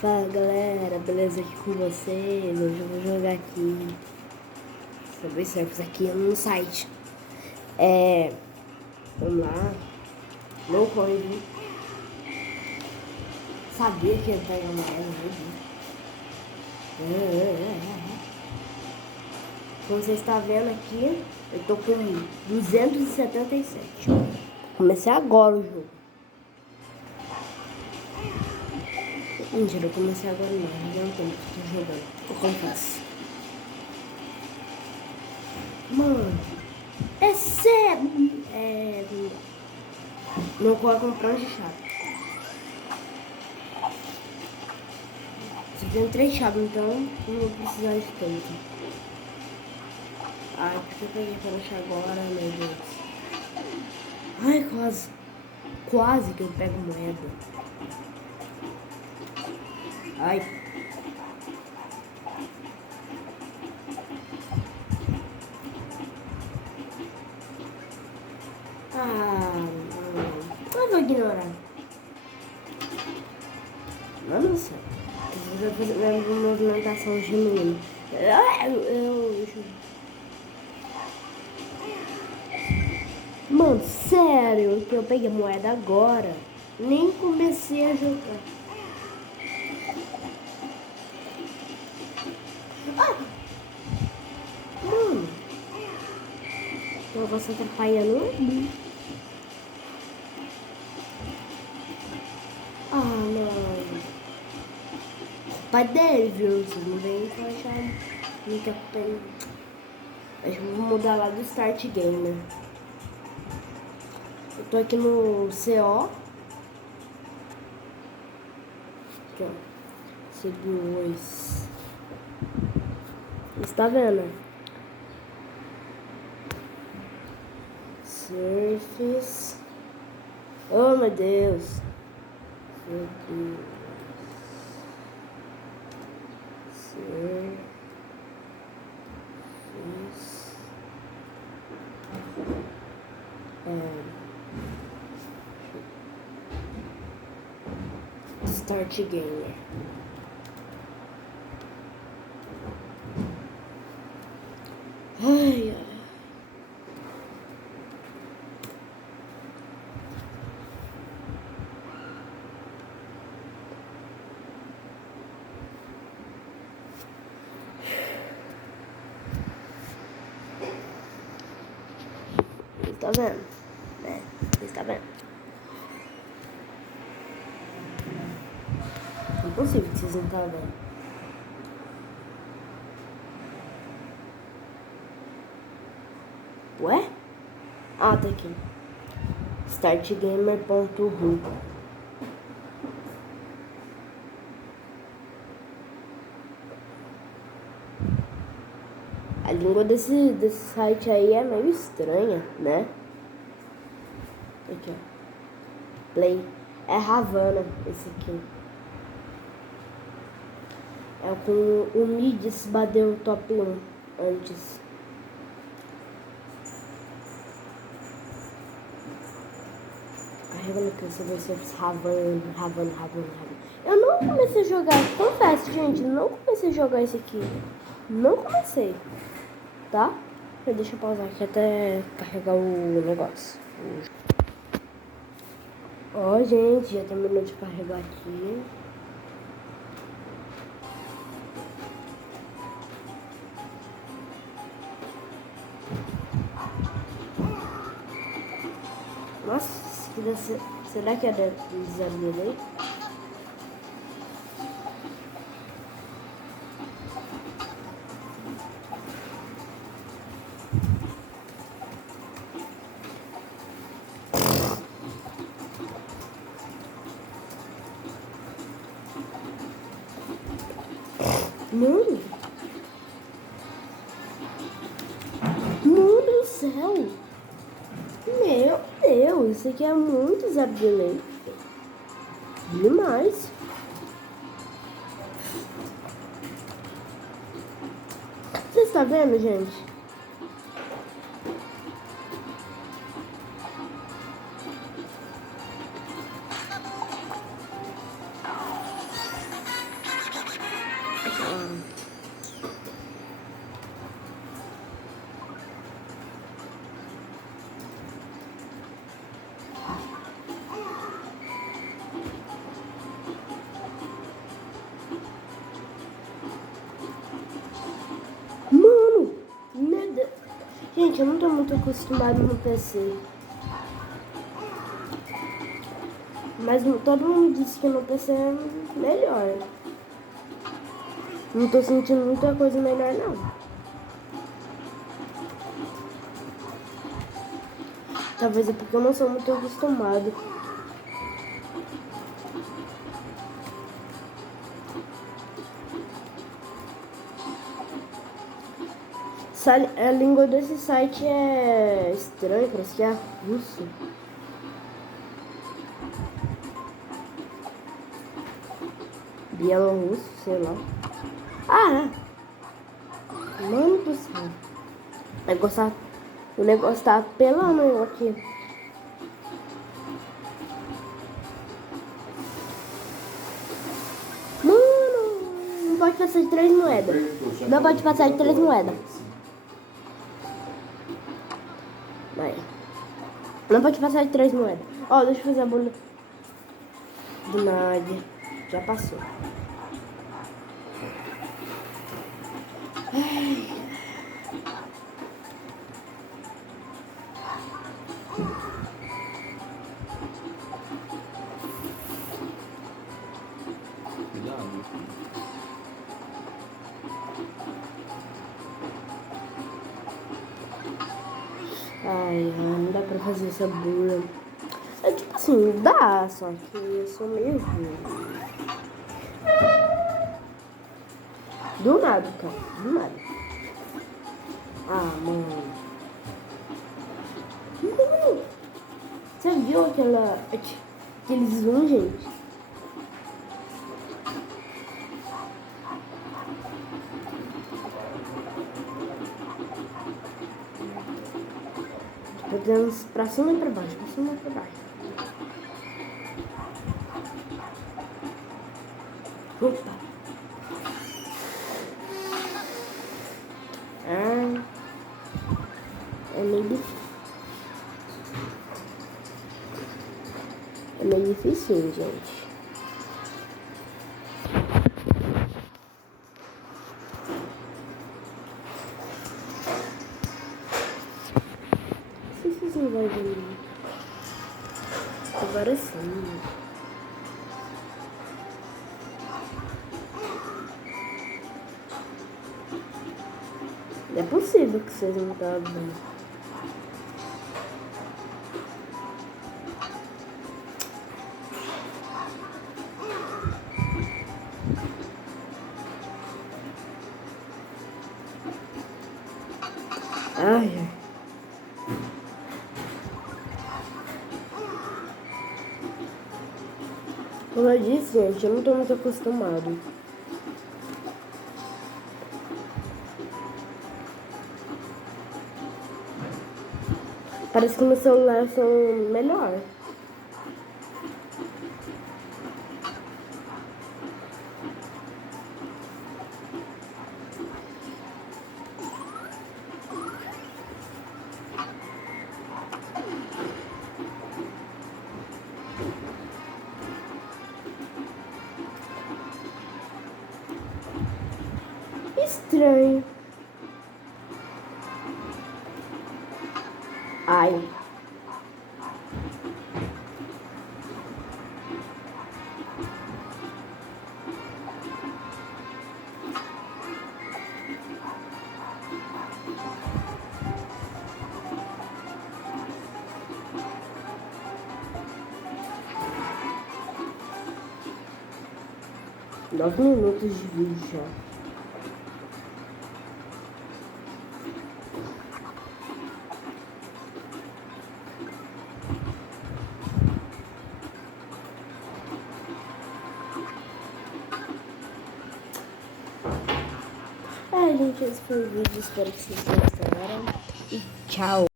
Fala galera, beleza aqui com vocês? Hoje eu vou jogar aqui sobre surfs aqui no site. Vamos lá. No coin. Sabia que ia pegar uma Como você está vendo aqui, eu tô com 277. Comecei agora o jogo. Mentira, eu comecei agora não. Não tem que tô jogando. Eu confesso. Mano, é sério. Não coloca uma prancha de chave. Você tem 3 chaves, então não vou precisar de tanto. Ai, por que eu peguei prancha agora, meu Deus? Ai, quase. Quase que eu pego moeda. Ai. Eu vou ignorar. Nossa. Você vai fazer uma movimentação genuína. Mano, sério, que eu peguei a moeda agora. Nem comecei a jogar. Mano. O negócio atrapalhando. Não. Pai dele, viu? Você não vem pra achar muita pena. Acho que eu vou mudar lá do Start Gamer. Eu tô aqui no CO. Aqui, ó. C2. Está vendo? Surface. Oh, meu Deus. Meu Deus. Surface. Start Gamer. Ai, ai. Tá vendo? Você tá vendo? Não é possível que vocês não estão vendo. Ué? Ah, tá aqui. Startgamer.ru. A língua desse site aí é meio estranha, né? Aqui, ó. Play. É Havana, esse aqui. É com o Mides bateu top 1 antes. Carregando aqui, você vai ser Havana. Eu não comecei a jogar, confesso, gente, não comecei a jogar esse aqui. Não comecei, tá? Deixa eu pausar aqui até carregar o negócio. Ó, gente, já terminou de carregar aqui. Nossa, será que é desabilidade? Mano! Mano do céu! Meu Deus, isso aqui é muito desabilidade. Demais! Vocês estão vendo, gente? Gente, eu não tô muito acostumado no PC. Mas todo mundo disse que no PC é melhor. Não tô sentindo muita coisa melhor, não. Talvez é porque eu não sou muito acostumado. A língua desse site é estranha, parece que é russo. Bielorrusso, sei lá. Ah, mano do céu. O negócio tá pelando eu aqui. Mano, não pode passar de 3 moedas. Não pode passar de 3 moedas. Vai. Não pode passar de 3 moedas. Ó, deixa eu fazer a bolha do nada. Já passou. Ai, não dá pra fazer essa bula. É tipo assim, dá, só que eu sou meio ruim. Do nada, cara. Do nada. Ah, mano. Você viu aquele zoom, gente? Podemos pra cima e pra baixo, pra cima e pra baixo. Opa! Ah, é meio difícil. É meio difícil, gente. Não sei se você vai ver. Agora sim. É possível que vocês não estão vendo. Ai, ai. Como eu disse, gente, eu não tô muito acostumado. Parece que no celular são melhor. Estranho. Ai. Nove minutos de vídeo já. Gente, esse foi o vídeo. Espero que vocês gostaram. E tchau!